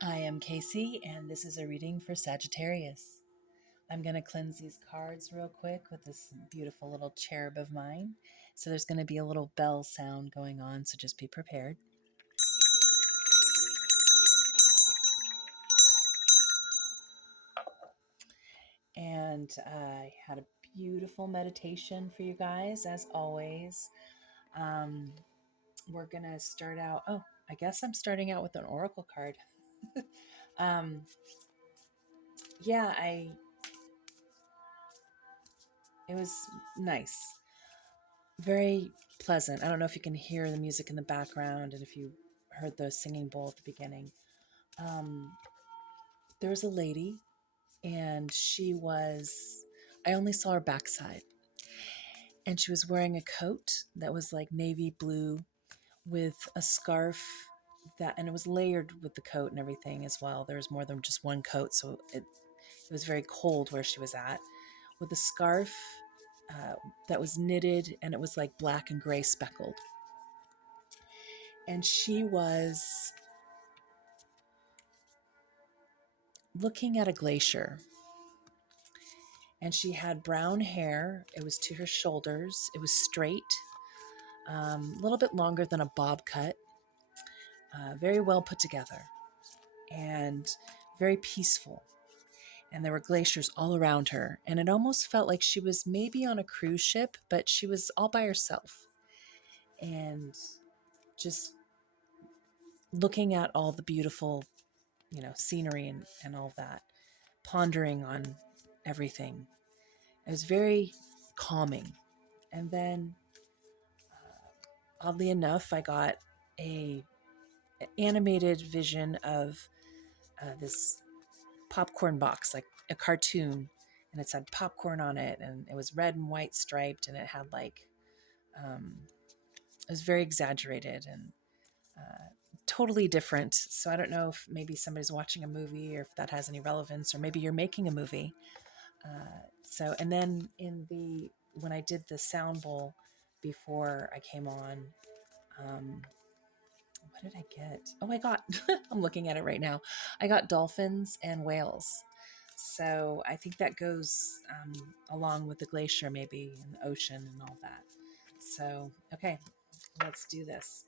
I am Casey, and this is a reading for Sagittarius. I'm going to cleanse these cards real quick with this beautiful little cherub of mine. So there's going to be a little bell sound going on, so just be prepared. And I had a beautiful meditation for you guys, as always. We're going to start out. Oh, I guess I'm starting out with an oracle card. um, yeah, it was nice. Very pleasant. I don't know if you can hear the music in the background and if you heard the singing bowl at the beginning. Um, there was a lady, and I only saw her backside, and she was wearing a coat that was like navy blue with a scarf and it was layered with the coat and everything as well. There was more than just one coat, so it was very cold where she was at, with a scarf that was knitted, and it was like black and gray speckled. And she was looking at a glacier, and she had brown hair. It was to her shoulders. It was straight, a little bit longer than a bob cut, very well put together, and very peaceful. And there were glaciers all around her, and it almost felt like she was maybe on a cruise ship, but she was all by herself, and just looking at all the beautiful, scenery and all that, pondering on everything. It was very calming. And then, oddly enough, I got a animated vision of this popcorn box, like a cartoon, and it said popcorn on it, and it was red and white striped, and it had it was very exaggerated and totally different. So I don't know if maybe somebody's watching a movie or if that has any relevance, or maybe you're making a movie. And then when I did the sound bowl before I came on, what did I get? Oh, I got, I'm looking at it right now. I got dolphins and whales. So I think that goes along with the glacier, maybe, and the ocean and all that. So, okay, let's do this.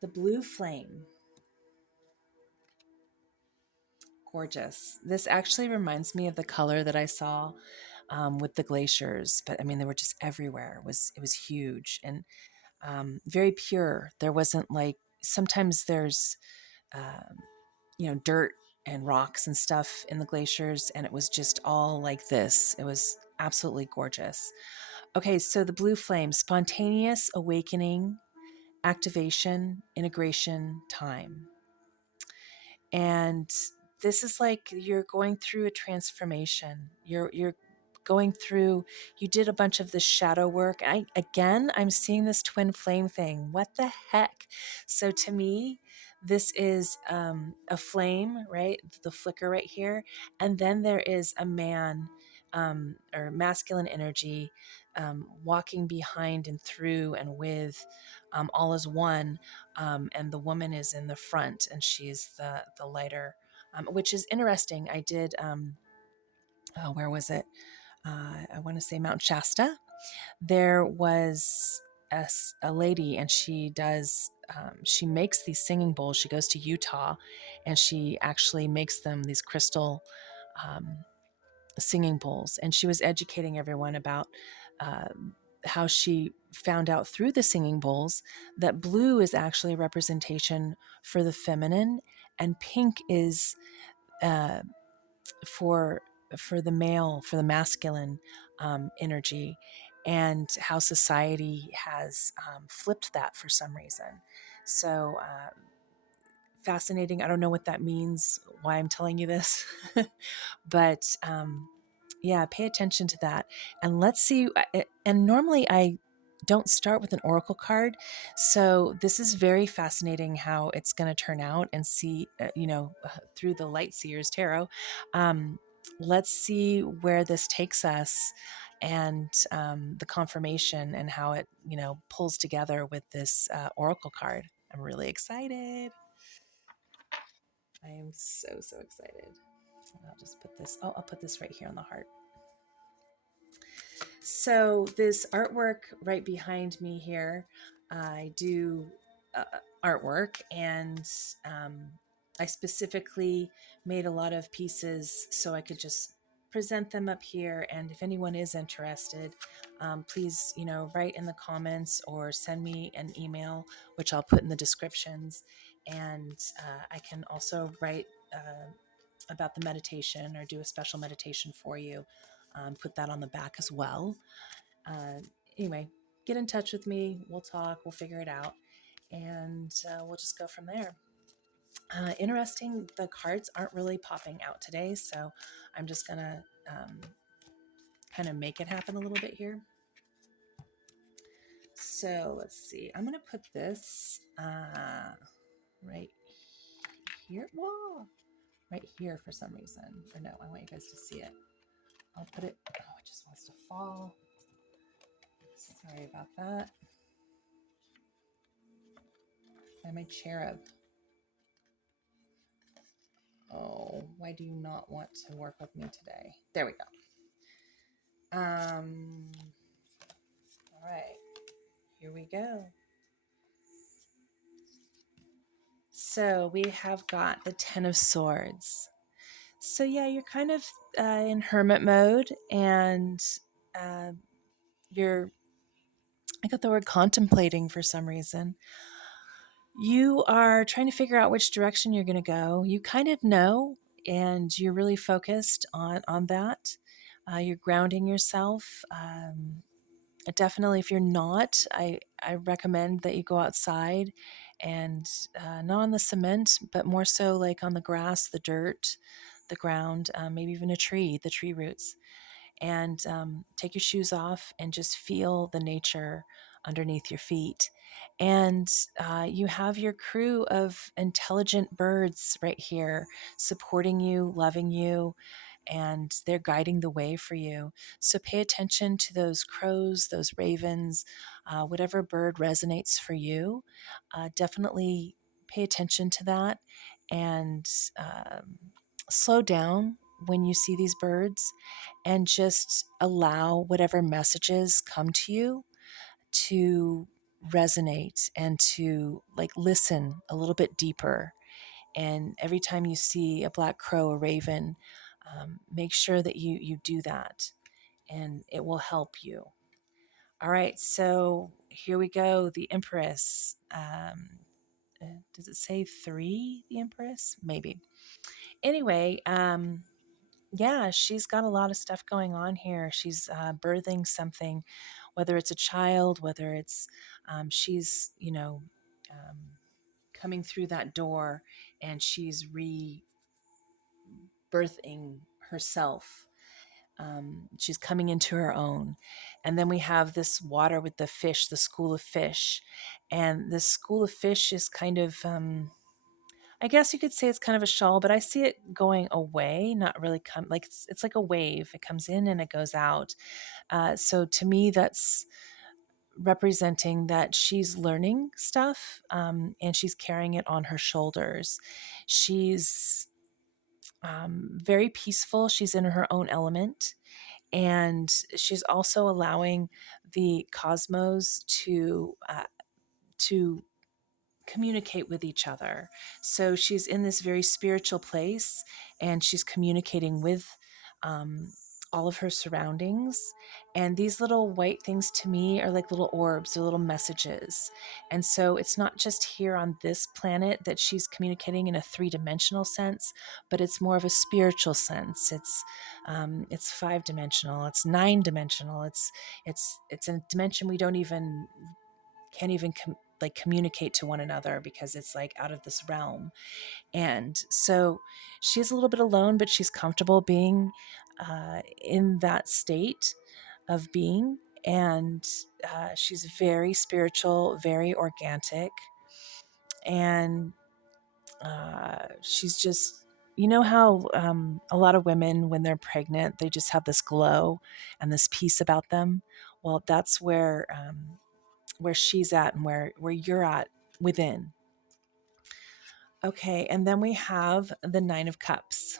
The blue flame. Gorgeous. This actually reminds me of the color that I saw with the glaciers, but I mean, they were just everywhere. It was huge and very pure. There wasn't like, sometimes there's dirt and rocks and stuff in the glaciers, and it was just all like this. It was absolutely gorgeous. Okay, so the blue flame: spontaneous awakening, activation, integration, time. And this is like you're going through a transformation. You're going through, you did a bunch of the shadow work. I'm seeing this twin flame thing. What the heck? So to me, this is a flame, right? The flicker right here. And then there is a man, or masculine energy, walking behind and through and with, all as one. And the woman is in the front, and she's the lighter, which is interesting. I did, where was it? I want to say Mount Shasta. There was a lady, and she makes these singing bowls. She goes to Utah, and she actually makes them, these crystal singing bowls. And she was educating everyone about uh, how she found out through the singing bowls that blue is actually a representation for the feminine, and pink is uh, for the male, for the masculine energy, and how society has flipped that for some reason. So fascinating. I don't know what that means, why I'm telling you this, but yeah, pay attention to that. And let's see. And normally I don't start with an oracle card. So this is very fascinating how it's going to turn out, and see, through the Light Seer's tarot. Let's see where this takes us, and the confirmation, and how it, pulls together with this oracle card. I'm really excited. I am so, so excited. I'll just put this, oh, I'll put this right here on the heart. So this artwork right behind me here, I do artwork, and I specifically made a lot of pieces so I could just present them up here. And if anyone is interested, please, write in the comments or send me an email, which I'll put in the descriptions. And I can also write about the meditation or do a special meditation for you. Put that on the back as well. Uh, anyway, get in touch with me. We'll talk. We'll figure it out. And we'll just go from there. Interesting, the cards aren't really popping out today, so I'm just going to kind of make it happen a little bit here. So let's see. I'm going to put this right here. Whoa! Right here for some reason. Or no, I want you guys to see it. I'll put it. Oh, it just wants to fall. Sorry about that. And my cherub. Oh, why do you not want to work with me today? There we go. All right, here we go. So we have got the Ten of Swords. So yeah, you're kind of in hermit mode, and uh, I got the word contemplating for some reason. You are trying to figure out which direction you're going to go. You kind of know, and you're really focused on that. You're grounding yourself. Definitely, if you're not, I recommend that you go outside and not on the cement, but more so like on the grass, the dirt, the ground, maybe even a tree, the tree roots, and take your shoes off and just feel the nature underneath your feet. And you have your crew of intelligent birds right here supporting you, loving you, and they're guiding the way for you. So pay attention to those crows, those ravens, whatever bird resonates for you. Definitely pay attention to that, and slow down when you see these birds, and just allow whatever messages come to you to resonate and to like listen a little bit deeper. And every time you see a black crow, a raven, make sure that you do that, and it will help you. All right, so here we go. The Empress. Does it say 3? The Empress, maybe. Anyway, yeah, she's got a lot of stuff going on here. She's birthing something, whether it's a child, whether it's she's coming through that door, and she's rebirthing herself. She's coming into her own. And then we have this water with the fish, the school of fish. And this school of fish is kind of, I guess you could say it's kind of a shawl, but I see it going away, not really like it's like a wave. It comes in and it goes out. So to me, that's representing that she's learning stuff, and she's carrying it on her shoulders. She's very peaceful. She's in her own element, and she's also allowing the cosmos to communicate with each other. So she's in this very spiritual place, and she's communicating with um, all of her surroundings. And these little white things to me are like little orbs or little messages. And so it's not just here on this planet that she's communicating in a 3-dimensional sense, but it's more of a spiritual sense. It's 5-dimensional. It's 9-dimensional. It's a dimension we don't even can't even like communicate to one another, because it's like out of this realm. And so she's a little bit alone, but she's comfortable being in that state of being. And she's very spiritual, very organic. And she's just, how a lot of women, when they're pregnant, they just have this glow and this peace about them. Well, that's where she's at, and where you're at within. Okay, and then we have the Nine of Cups.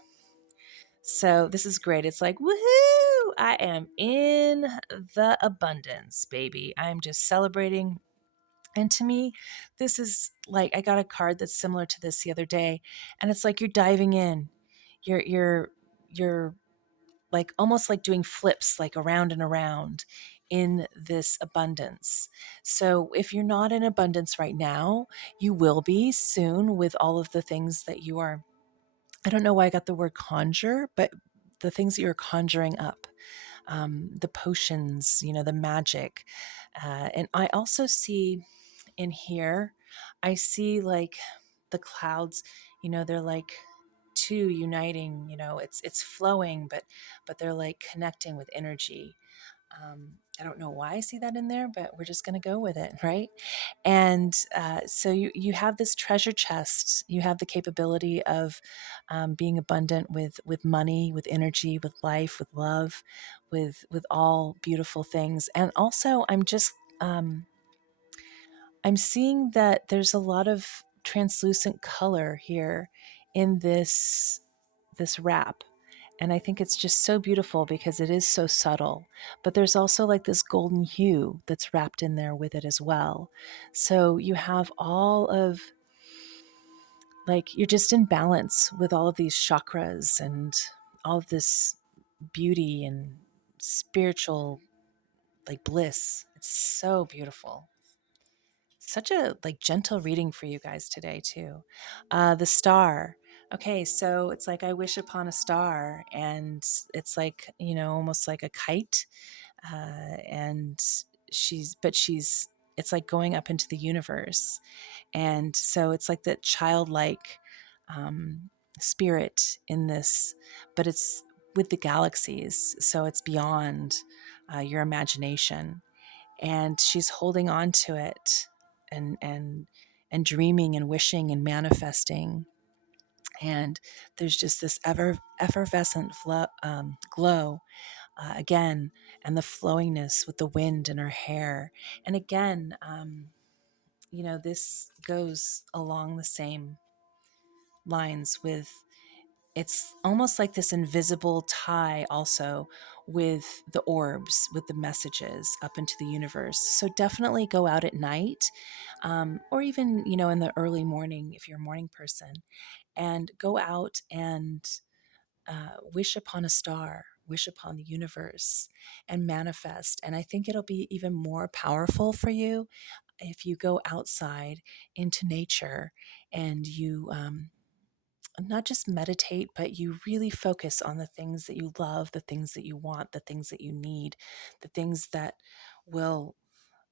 So this is great. It's like, woohoo! I am in the abundance, baby. I'm just celebrating. And to me, this is like I got a card that's similar to this the other day, and it's like you're diving in. You're like almost like doing flips like around and around in this abundance. So if you're not in abundance right now, you will be soon with all of the things that you are. I don't know why I got the word conjure, but the things that you're conjuring up, the potions, the magic. And I also see in here, I see like the clouds, they're like two uniting, it's flowing, but they're like connecting with energy. I don't know why I see that in there, but we're just going to go with it, right? And so you have this treasure chest. You have the capability of being abundant with money, with energy, with life, with love, with all beautiful things. And also, I'm seeing that there's a lot of translucent color here in this wrap. And I think it's just so beautiful because it is so subtle. But there's also like this golden hue that's wrapped in there with it as well. So you have all of like you're just in balance with all of these chakras and all of this beauty and spiritual like bliss. It's so beautiful. Such a like gentle reading for you guys today too. The star. Okay, so it's like I wish upon a star, and it's like almost like a kite, and she's it's like going up into the universe, and so it's like that childlike um, spirit in this, but it's with the galaxies, so it's beyond your imagination, and she's holding on to it and dreaming and wishing and manifesting, and there's just this effervescent glow again, and the flowiness with the wind in her hair, and again, this goes along the same lines with it's almost like this invisible tie also with the orbs, with the messages up into the universe. So definitely go out at night, or even in the early morning if you're a morning person, and go out and wish upon a star, wish upon the universe, and manifest. And I think it'll be even more powerful for you if you go outside into nature and you not just meditate, but you really focus on the things that you love, the things that you want, the things that you need, the things that will,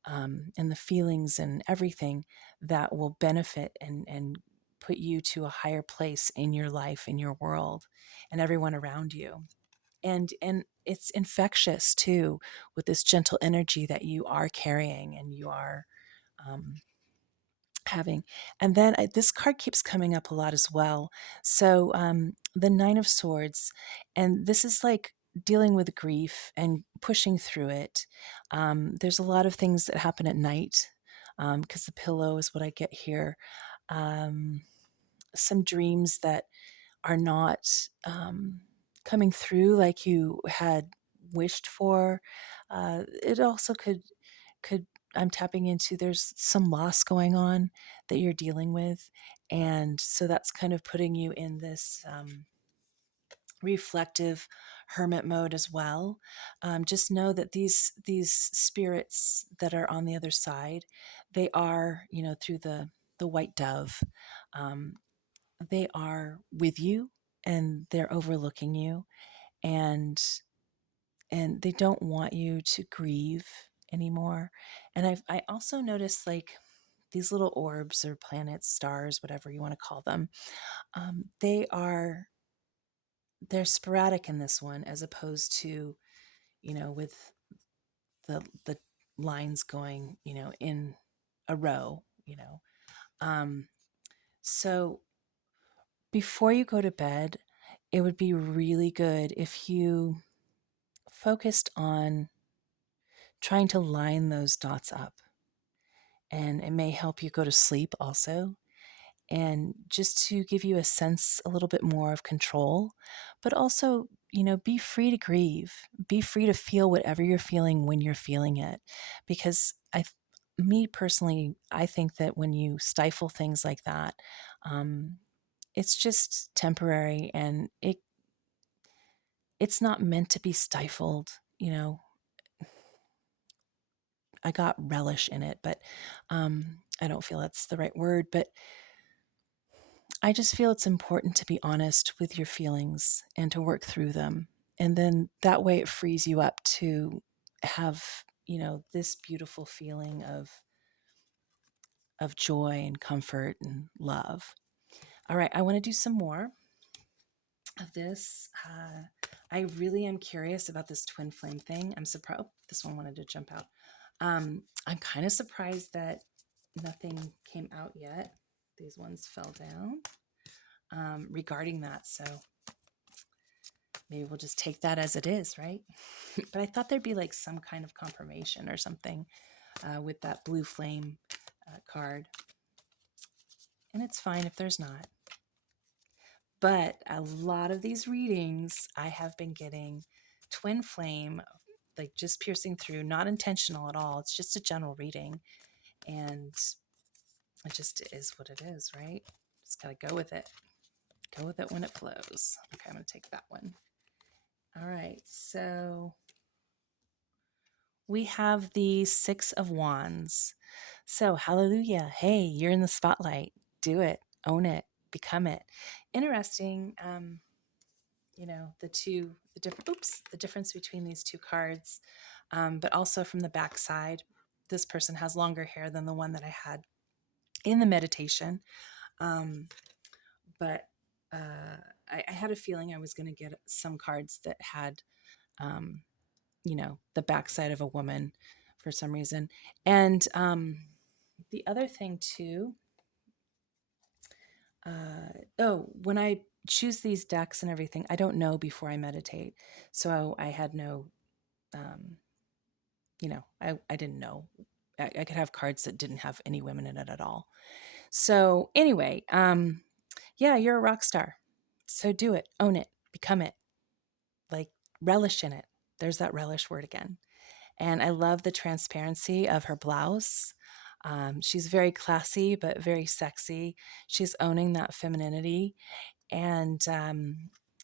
and the feelings and everything that will benefit and put you to a higher place in your life, in your world, and everyone around you. And it's infectious too, with this gentle energy that you are carrying and you are um, having. And then this card keeps coming up a lot as well. So the Nine of Swords, and this is like dealing with grief and pushing through it. There's a lot of things that happen at night because the pillow is what I get here. Um, some dreams that are not coming through like you had wished for. It also could I'm tapping into there's some loss going on that you're dealing with, and so that's kind of putting you in this reflective hermit mode as well. Just know that these spirits that are on the other side, they are through the white dove. Um, they are with you and they're overlooking you, and they don't want you to grieve anymore. And I also noticed like these little orbs or planets, stars, whatever you want to call them, they are they're sporadic in this one as opposed to with the lines going in a row. Um, so before you go to bed, it would be really good if you focused on trying to line those dots up, and it may help you go to sleep also. and just to give you a sense, a little bit more of control, but also, be free to grieve, be free to feel whatever you're feeling when you're feeling it. Because me personally, I think that when you stifle things like that, um, it's just temporary, and it's not meant to be stifled. I got relish in it, but I don't feel that's the right word. But I just feel it's important to be honest with your feelings and to work through them. And then that way it frees you up to have, this beautiful feeling of joy and comfort and love. All right, I want to do some more of this. I really am curious about this twin flame thing. I'm surprised. Oh, this one wanted to jump out. I'm kind of surprised that nothing came out yet. These ones fell down regarding that. So maybe we'll just take that as it is, right? But I thought there'd be like some kind of confirmation or something with that blue flame card. And it's fine if there's not. But a lot of these readings, I have been getting twin flame, like just piercing through, not intentional at all. It's just a general reading. And it just is what it is, right? Just got to go with it. Go with it when it flows. Okay, I'm going to take that one. All right, so we have the Six of Wands. So, hallelujah. Hey, you're in the spotlight. Do it, own it, become it. Interesting. The difference between these two cards, but also from the back side, this person has longer hair than the one that I had in the meditation. But I had a feeling I was going to get some cards that had, the backside of a woman for some reason. And the other thing too, when I choose these decks and everything, I don't know before I meditate. So I had no, I didn't know. I could have cards that didn't have any women in it at all. So anyway, yeah, you're a rock star. So do it, own it, become it, like relish in it. There's that relish word again. And I love the transparency of her blouse. She's very classy, but very sexy. She's owning that femininity. And,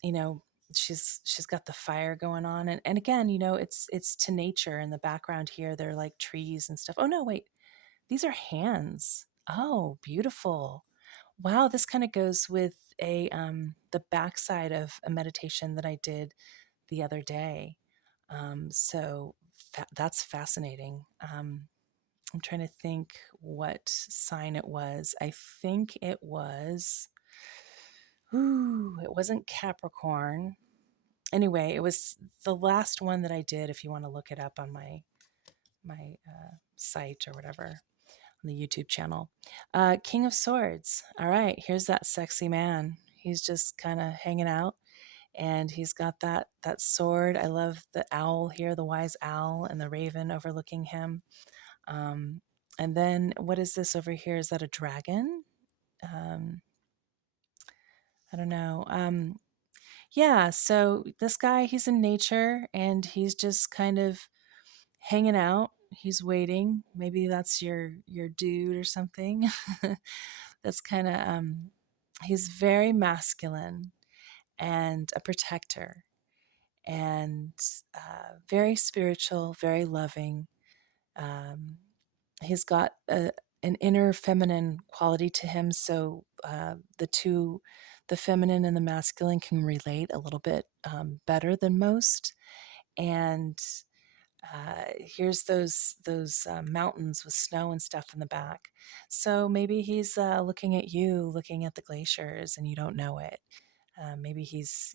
you know, she's got the fire going on. And again, it's to nature in the background here. They're like trees and stuff. Oh, no, wait. These are hands. Oh, beautiful. Wow, this kind of goes with the backside of a meditation that I did the other day. That's fascinating. I'm trying to think what sign it was. I think it wasn't Capricorn. Anyway, it was the last one that I did. If you want to look it up on my site or whatever on the YouTube channel, King of Swords. All right, here's that sexy man. He's just kind of hanging out, and he's got that sword. I love the owl here, the wise owl, and the raven overlooking him. And then what is this over here? Is that a dragon? I don't know. Yeah, so this guy, he's in nature and he's just kind of hanging out. He's waiting. Maybe that's your dude or something. That's kind of he's very masculine and a protector, and very spiritual, very loving. Um, he's got an inner feminine quality to him, so the feminine and the masculine, can relate a little bit better than most. And here's those mountains with snow and stuff in the back. So maybe he's looking at you, looking at the glaciers, and you don't know it. Maybe he's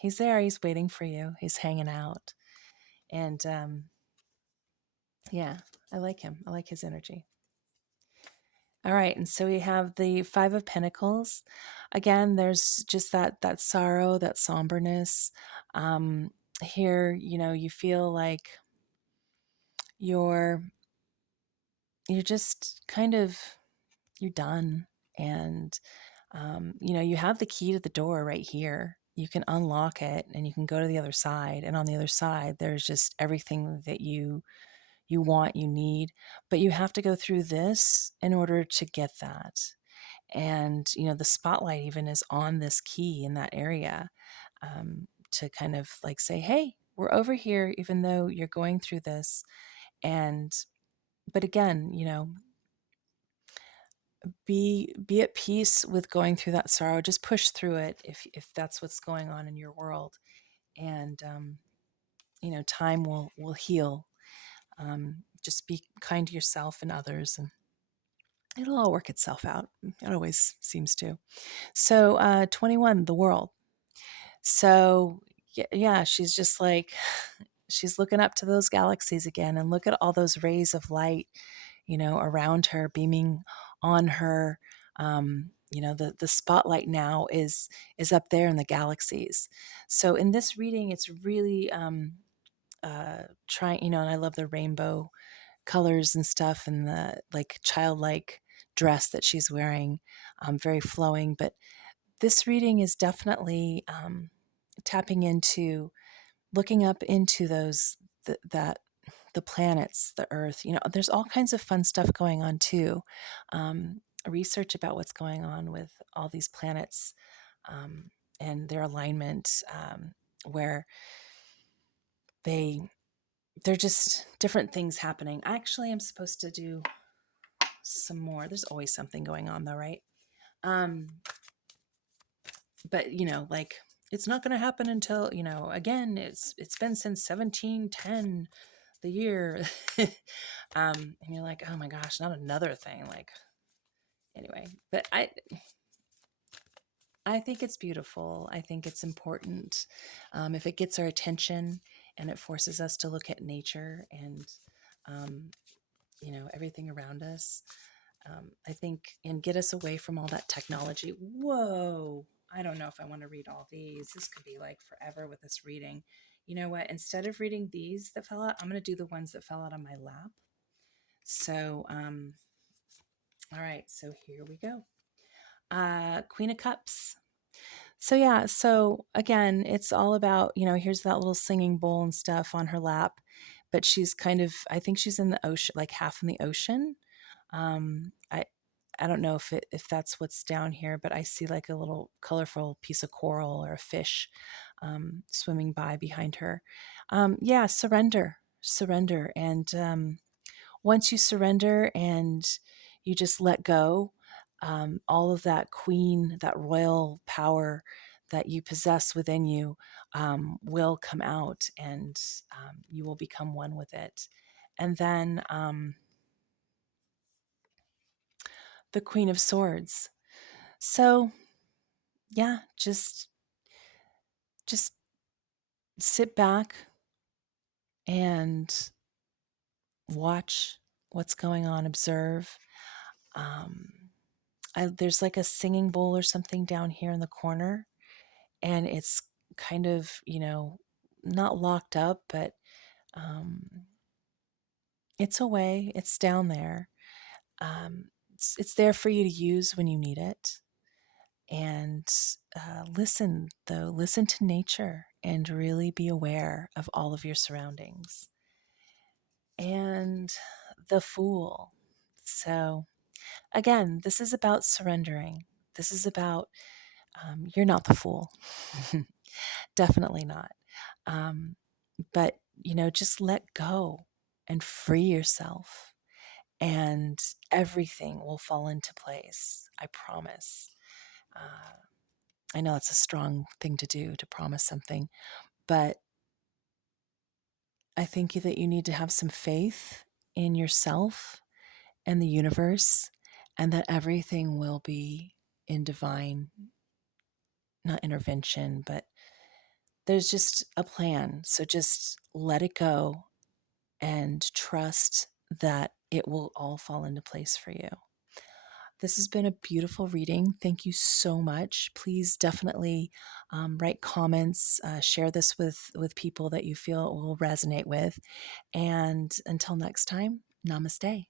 he's there. He's waiting for you. He's hanging out, and yeah, I like him. I like his energy. All right, and so we have the Five of Pentacles. Again, there's just that sorrow, that somberness. Here, you feel like you're just kind of you're done. And, you have the key to the door right here. You can unlock it and you can go to the other side. And on the other side, there's just everything that you want, you need, but you have to go through this in order to get that. And, the spotlight even is on this key in that area, to kind of like say, hey, we're over here, even though you're going through this. And, but again, be at peace with going through that sorrow. Just push through it if that's what's going on in your world. And, time will heal. Just be kind to yourself and others, and it'll all work itself out. It always seems to. So, 21, the world. So, yeah, she's just like, she's looking up to those galaxies again, and look at all those rays of light, around her, beaming on her. The spotlight now is up there in the galaxies. So in this reading, it's really trying, and I love the rainbow colors and stuff, and the like childlike dress that she's wearing, very flowing. But this reading is definitely tapping into looking up into those that the planets, the Earth. There's all kinds of fun stuff going on too. Research about what's going on with all these planets, and their alignment, where they're just different things happening. I actually am supposed to do some more. There's always something going on though, right? But like, it's not going to happen until, again, it's been since 1710, the year. And you're like, oh my gosh, not another thing. Like, anyway, but I think it's beautiful. I think it's important. If it gets our attention and it forces us to look at nature and, everything around us, I think, and get us away from all that technology. Whoa. I don't know if I want to read all these. This could be like forever with this reading. You know what? Instead of reading these that fell out, I'm going to do the ones that fell out on my lap. So, all right. So here we go. Queen of Cups. So yeah. So again, it's all about, here's that little singing bowl and stuff on her lap, but she's kind of, I think she's in the ocean, like half in the ocean. I don't know if that's what's down here, but I see like a little colorful piece of coral or a fish, swimming by behind her. Yeah, surrender. And once you surrender and you just let go, all of that queen, that royal power that you possess within you, will come out, and you will become one with it. And then the Queen of Swords. So, yeah, just sit back and watch what's going on, observe. There's like a singing bowl or something down here in the corner, and it's kind of, not locked up, but it's away, it's down there. It's there for you to use when you need it. And listen to nature and really be aware of all of your surroundings. And the Fool. So again, this is about surrendering. This is about, you're not the fool. Definitely not. But just let go and free yourself, and everything will fall into place, I promise. I know it's a strong thing to do, to promise something, but I think that you need to have some faith in yourself and the universe, and that everything will be in divine, not intervention, but there's just a plan. So just let it go and trust that it will all fall into place for you. This has been a beautiful reading. Thank you so much. Please definitely write comments, share this with people that you feel it will resonate with. And until next time, namaste.